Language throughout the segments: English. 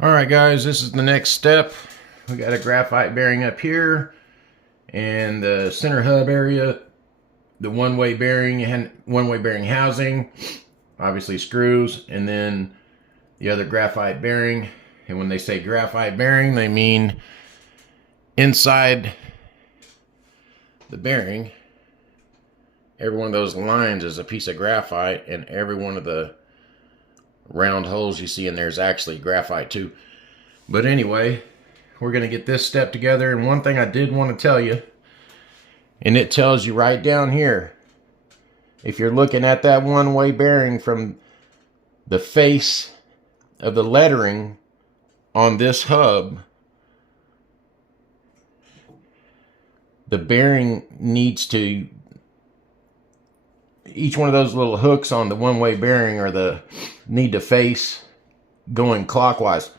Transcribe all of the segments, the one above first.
All right, guys, this is the next step. We got a graphite bearing up here and the center hub area, the one-way bearing and one-way bearing housing, obviously screws, and then the other graphite bearing. And when they say graphite bearing, they mean inside the bearing, every one of those lines is a piece of graphite, and every one of the round holes you see in there is actually graphite too. But anyway, we're going to get this step together. And one thing I did want to tell you, and it tells you right down here, if you're looking at that one-way bearing from the face of the lettering on this hub, the bearing needs to, each one of those little hooks on the one-way bearing need to face going clockwise.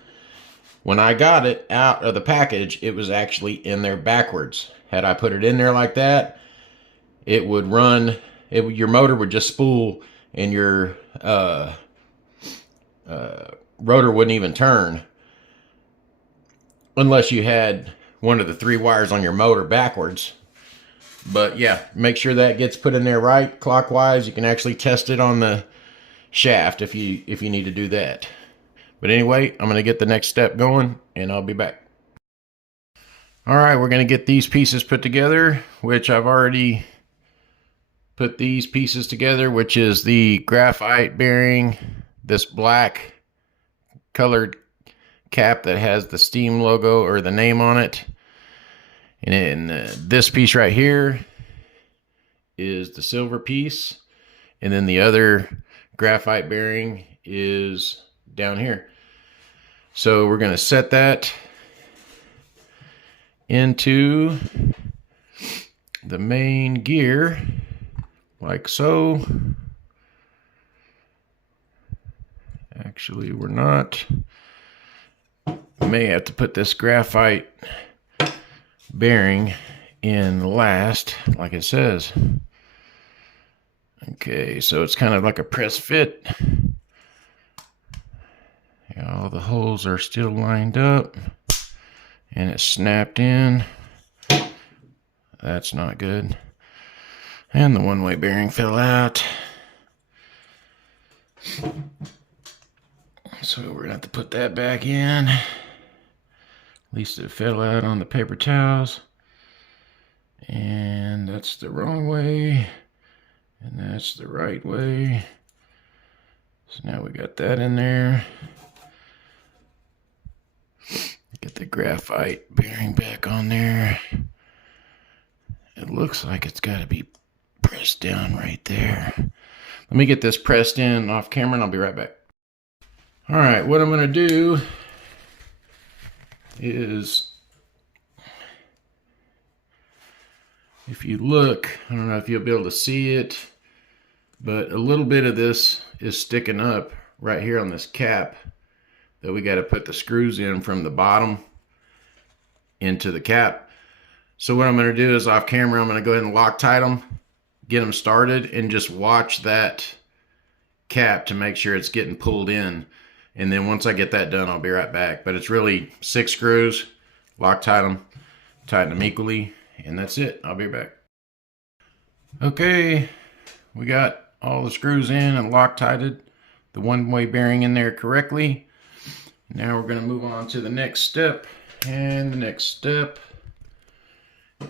When I got it out of the package, it was actually in there backwards. Had I put it in there like that, it would run, your motor would just spool and your rotor wouldn't even turn unless you had one of the 3 wires on your motor backwards. But yeah, make sure that gets put in there right, clockwise. You can actually test it on the shaft if you need to do that. But anyway, I'm going to get the next step going, and I'll be back. All right, we're going to get these pieces put together, which I've already put these pieces together, which is the graphite bearing, this black colored cap that has the Steam logo or the name on it. And then this piece right here is the silver piece. And then the other graphite bearing is down here. So we're going to set that into the main gear like so. Actually, we're not. We may have to put this graphite bearing in last, like it says. Okay, so it's kind of like a press fit. All the holes are still lined up and it's snapped in. That's not good. And the one-way bearing fell out. So we're gonna have to put that back in. At least it fell out on the paper towels. And that's the wrong way. And that's the right way. So now we got that in there. Get the graphite bearing back on there. It looks like it's got to be pressed down right there. Let me get this pressed in off camera and I'll be right back. All right, what I'm going to do is, if you look, I don't know if you'll be able to see it, but a little bit of this is sticking up right here on this cap that we got to put the screws in from the bottom into the cap. So what I'm going to do is off camera, I'm going to go ahead and Loctite them, get them started, and just watch that cap to make sure it's getting pulled in. And then once I get that done, I'll be right back. But it's really 6 screws, Loctite them, tighten them equally, and that's it. I'll be back. Okay, we got all the screws in and Loctited the one-way bearing in there correctly. Now we're going to move on to the next step, and the next step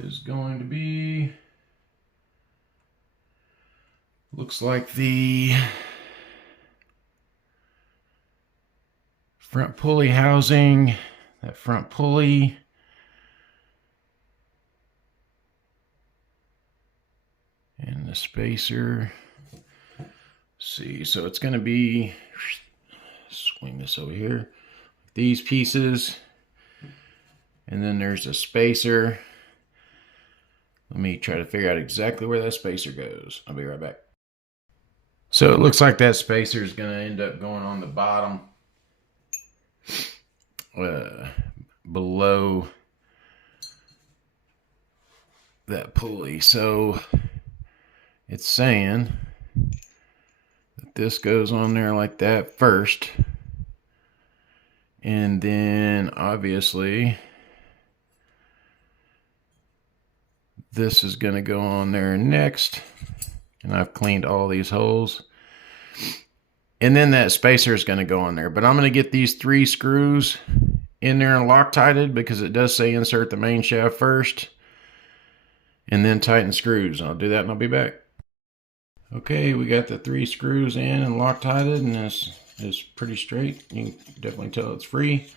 is going to be, looks like the front pulley housing, that front pulley, and the spacer. Let's see, so it's going to be, swing this over here, these pieces, and then there's a spacer. Let me try to figure out exactly where that spacer goes. I'll be right back. So it looks like that spacer is going to end up going on the bottom below that pulley. So it's saying that this goes on there like that first, And then obviously this is going to go on there next. And I've cleaned all these holes. And then that spacer is going to go on there. But I'm going to get these 3 screws in there and Loctited, because it does say insert the main shaft first and then tighten screws. I'll do that and I'll be back. Okay, we got the 3 screws in and Loctited, and this is pretty straight. You can definitely tell it's free.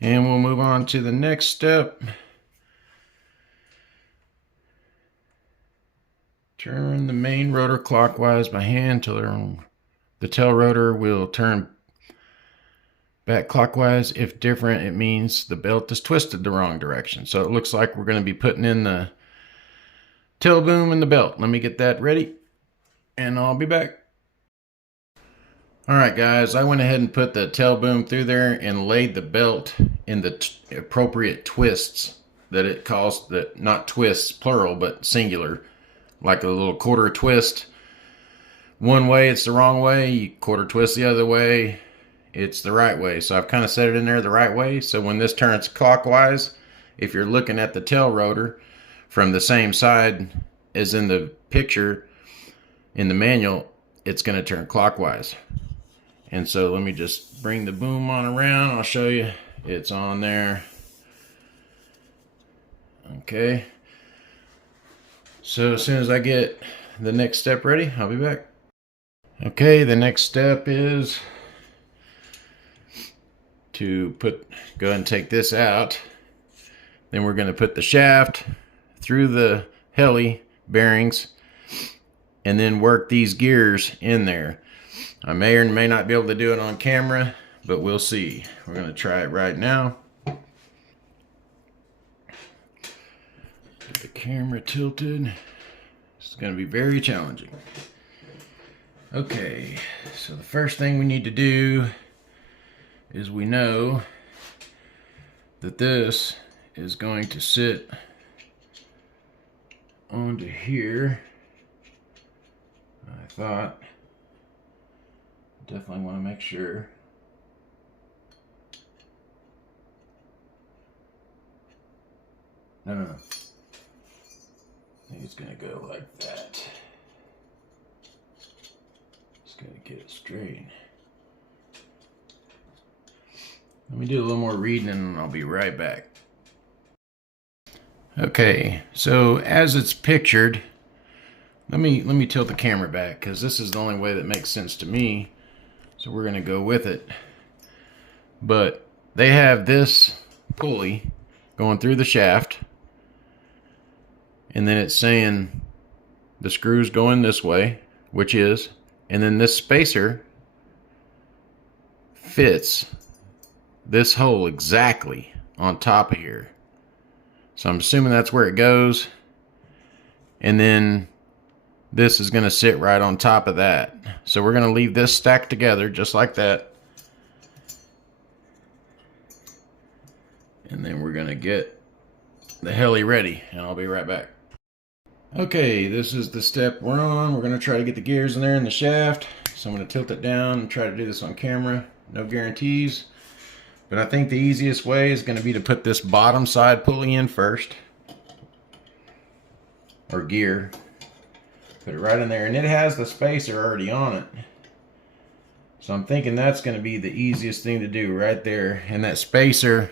And we'll move on to the next step. Turn the main rotor clockwise by hand till the tail rotor will turn back clockwise. If different, it means the belt is twisted the wrong direction. So it looks like we're going to be putting in the tail boom and the belt. Let me get that ready and I'll be back. Alright guys, I went ahead and put the tail boom through there and laid the belt in the appropriate twists that it calls, that not twists plural but singular, like a little quarter twist one way, it's the wrong way. You quarter twist the other way, it's the right way. So I've kind of set it in there the right way, so when this turns clockwise, if you're looking at the tail rotor from the same side as in the picture in the manual, it's going to turn clockwise. And so let me just bring the boom on around. I'll show you. It's on there. Okay. So as soon as I get the next step ready, I'll be back. Okay, the next step is to go ahead and take this out. Then we're going to put the shaft through the heli bearings and then work these gears in there. I may or may not be able to do it on camera, but we'll see. We're going to try it right now. Get the camera tilted. It's going to be very challenging. Okay, so the first thing we need to do is we know that this is going to sit onto here. I thought, definitely want to make sure. No. I think it's going to go like that. Just got to get it straight. Let me do a little more reading and I'll be right back. Okay, so as it's pictured, let me tilt the camera back because this is the only way that makes sense to me. So we're going to go with it. But they have this pulley going through the shaft, and then it's saying the screws going this way, which is, and then this spacer fits this hole exactly on top of here. So I'm assuming that's where it goes, and then this is going to sit right on top of that. So we're going to leave this stacked together just like that. And then we're going to get the heli ready, and I'll be right back. Okay, this is the step we're on. We're going to try to get the gears in there in the shaft. So I'm going to tilt it down and try to do this on camera. No guarantees. But I think the easiest way is going to be to put this bottom side pulley in first. Or gear. Put it right in there. And it has the spacer already on it. So I'm thinking that's going to be the easiest thing to do right there. And that spacer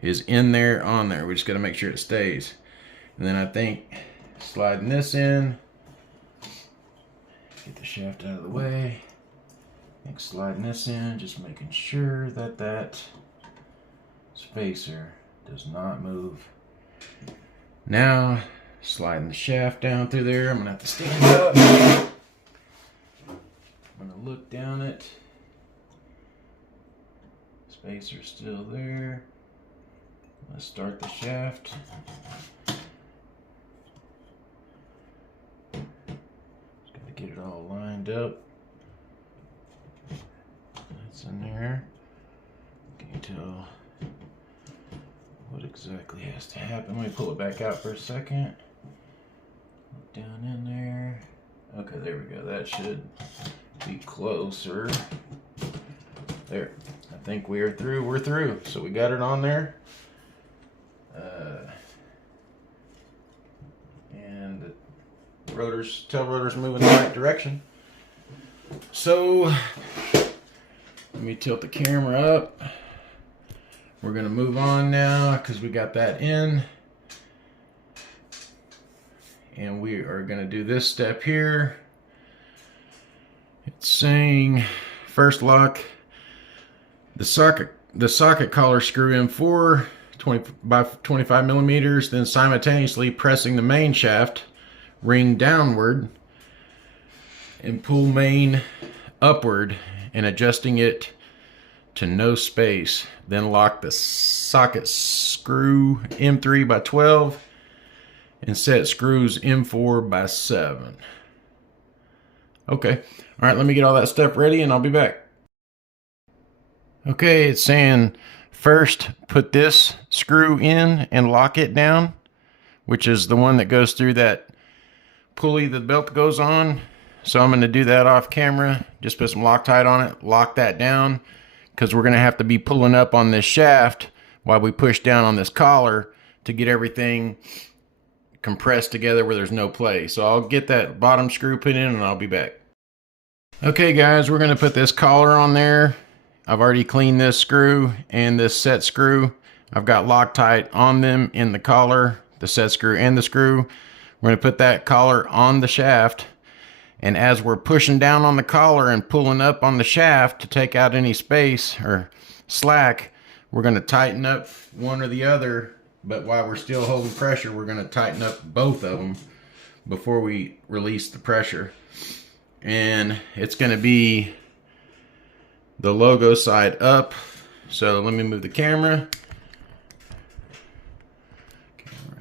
is in there, on there. We just got to make sure it stays. And then I think sliding this in, get the shaft out of the way. I think sliding this in, just making sure that that spacer does not move. Now, sliding the shaft down through there. I'm gonna have to stand up. I'm gonna look down it. Spacer's still there. Let's start the shaft. Just gotta get it all lined up. That's in there. Can you tell what exactly has to happen? Let me pull it back out for a second. Look down in there. Okay, there we go. That should be closer. There. I think we are through. We're through. So we got it on there. And the rotors, tail rotors moving in the right direction. So let me tilt the camera up. We're going to move on now because we got that in. And we are going to do this step here. It's saying first lock the socket collar screw in 20 by 25 millimeters, then simultaneously pressing the main shaft ring downward and pull main upward and adjusting it to no space. Then lock the socket screw M3 by 12 and set screws M4 by 7. Okay, all right, let me get all that stuff ready and I'll be back. Okay, it's saying first put this screw in and lock it down, which is the one that goes through that pulley the belt goes on. So I'm going to do that off camera. Just put some Loctite on it, lock that down, because we're going to have to be pulling up on this shaft while we push down on this collar to get everything compressed together where there's no play. So I'll get that bottom screw put in and I'll be back. Okay guys, we're going to put this collar on there. I've already cleaned this screw and this set screw. I've got Loctite on them in the collar, the set screw and the screw. We're going to put that collar on the shaft. And as we're pushing down on the collar and pulling up on the shaft to take out any space or slack, we're going to tighten up one or the other. But while we're still holding pressure, we're going to tighten up both of them before we release the pressure. And it's going to be the logo side up. So let me move the camera.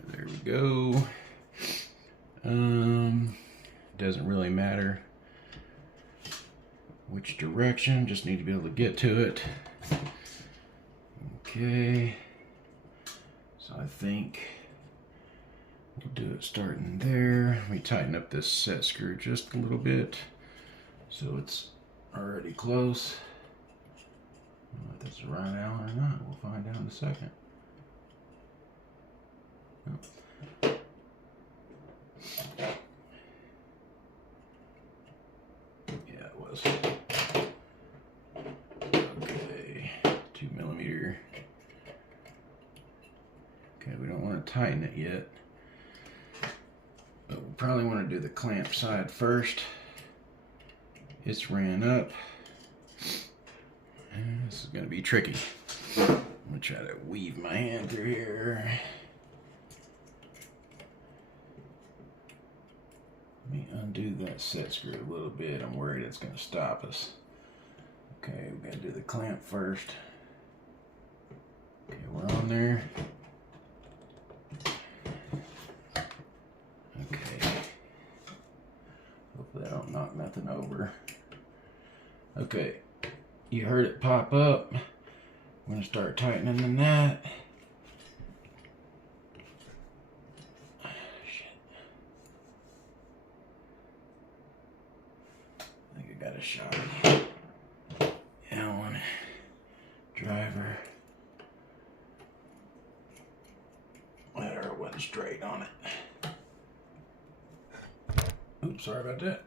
There we go. Doesn't really matter which direction, just need to be able to get to it. Okay, so I think we'll do it starting there. Let me tighten up this set screw just a little bit so it's already close. I don't know if that's the right Allen or not. We'll find out in a second. Yeah, it was. Okay, 2 millimeter. Okay, we don't want to tighten it yet, but we probably want to do the clamp side first. It's ran up. And this is going to be tricky. I'm going to try to weave my hand through here. Let me undo that set screw a little bit. I'm worried it's going to stop us. Okay, we got to do the clamp first. Okay, we're on there. Okay. Hopefully I don't knock nothing over. Okay, you heard it pop up. I'm going to start tightening the nut. Got a shot. Allen driver. That wasn't straight on it. Oops, sorry about that.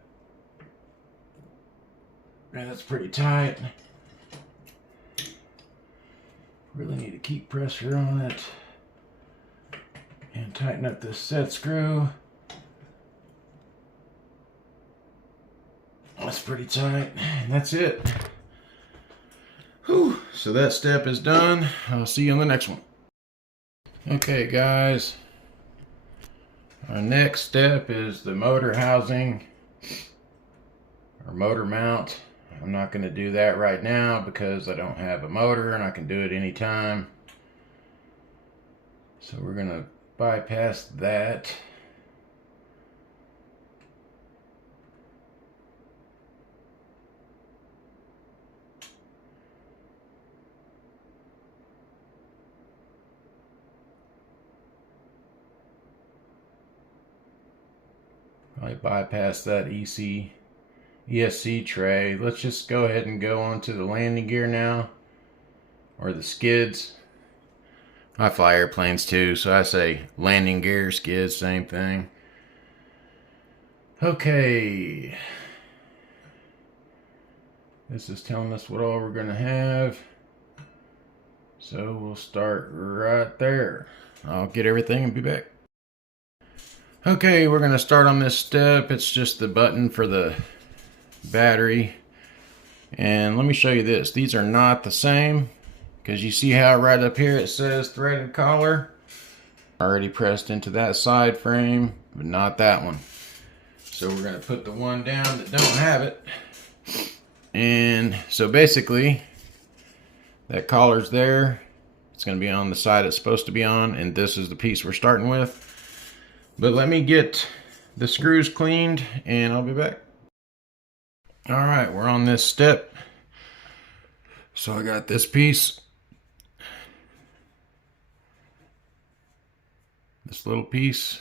Man, that's pretty tight. Really need to keep pressure on it and tighten up this set screw. That's pretty tight, and that's it. Whew. So that step is done. I'll see you on the next one. Okay guys, our next step is the motor housing or motor mount. I'm not going to do that right now because I don't have a motor and I can do it anytime. So we're going to bypass that. I bypass that ESC tray. Let's just go ahead and go onto the landing gear now. or the skids. I fly airplanes too, so I say landing gear, skids, same thing. Okay. This is telling us what all we're gonna have. So we'll start right there. I'll get everything and be back. Okay, we're gonna start on this step. It's just the button for the battery. And let me show you this. These are not the same, because you see how right up here it says threaded collar. Already pressed into that side frame, but not that one. So we're gonna put the one down that don't have it. And so basically, that collar's there. It's gonna be on the side it's supposed to be on, and this is the piece we're starting with. But let me get the screws cleaned and I'll be back. All right, we're on this step. So I got this piece, this little piece,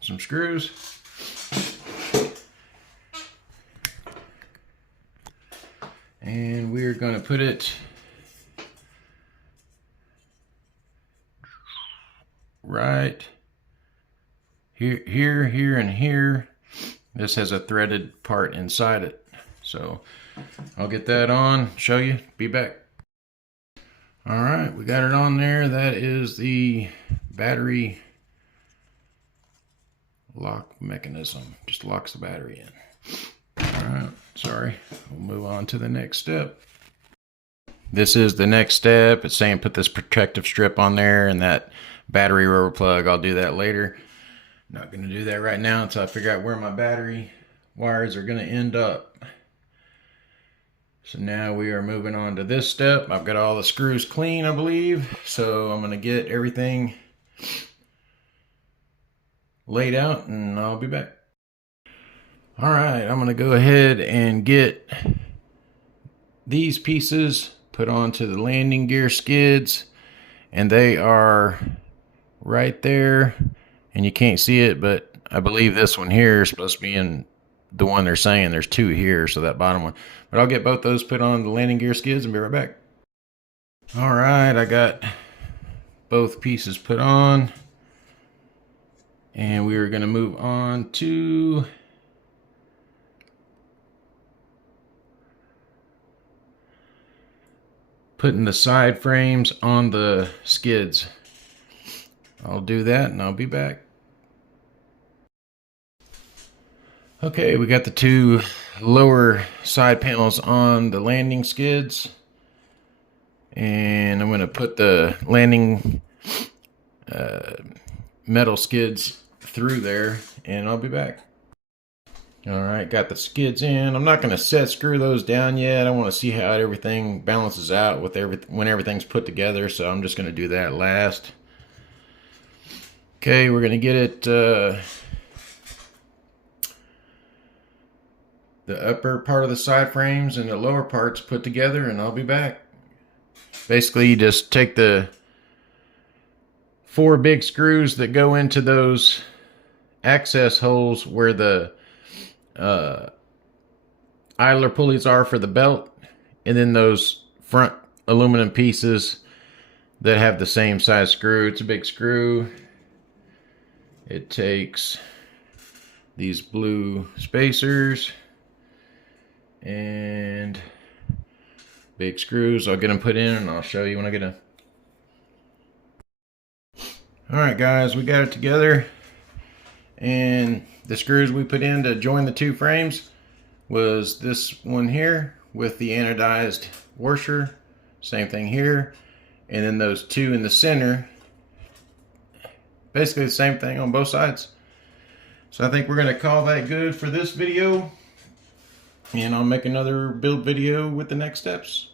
some screws. And we're going to put it right here, here, and here. This has a threaded part inside it. So I'll get that on, show you, be back. All right, we got it on there. That is the battery lock mechanism. Just locks the battery in. All right, sorry. We'll move on to the next step. This is the next step. It's saying put this protective strip on there and that battery rubber plug. I'll do that later. Not going to do that right now until I figure out where my battery wires are going to end up. So now we are moving on to this step. I've got all the screws clean, I believe. So I'm going to get everything laid out and I'll be back. All right, I'm going to go ahead and get these pieces put onto the landing gear skids. And they are right there. And you can't see it, but I believe this one here is supposed to be in the one they're saying. There's two here, so that bottom one. But I'll get both those put on the landing gear skids and be right back. All right, I got both pieces put on. And we are going to move on to putting the side frames on the skids. I'll do that and I'll be back. Okay, we got the two lower side panels on the landing skids. And I'm going to put the landing metal skids through there and I'll be back. All right, got the skids in. I'm not going to set screw those down yet. I want to see how everything balances out with when everything's put together. So I'm just going to do that last. Okay, we're going to get it, the upper part of the side frames and the lower parts put together and I'll be back. Basically, you just take the 4 big screws that go into those access holes where the idler pulleys are for the belt, and then those front aluminum pieces that have the same size screw. It's a big screw. It takes these blue spacers and big screws. I'll get them put in and I'll show you when I get them. Alright guys, we got it together, and the screws we put in to join the two frames was this one here with the anodized washer, same thing here, and then those two in the center, basically the same thing on both sides. So I think we're going to call that good for this video, and I'll make another build video with the next steps.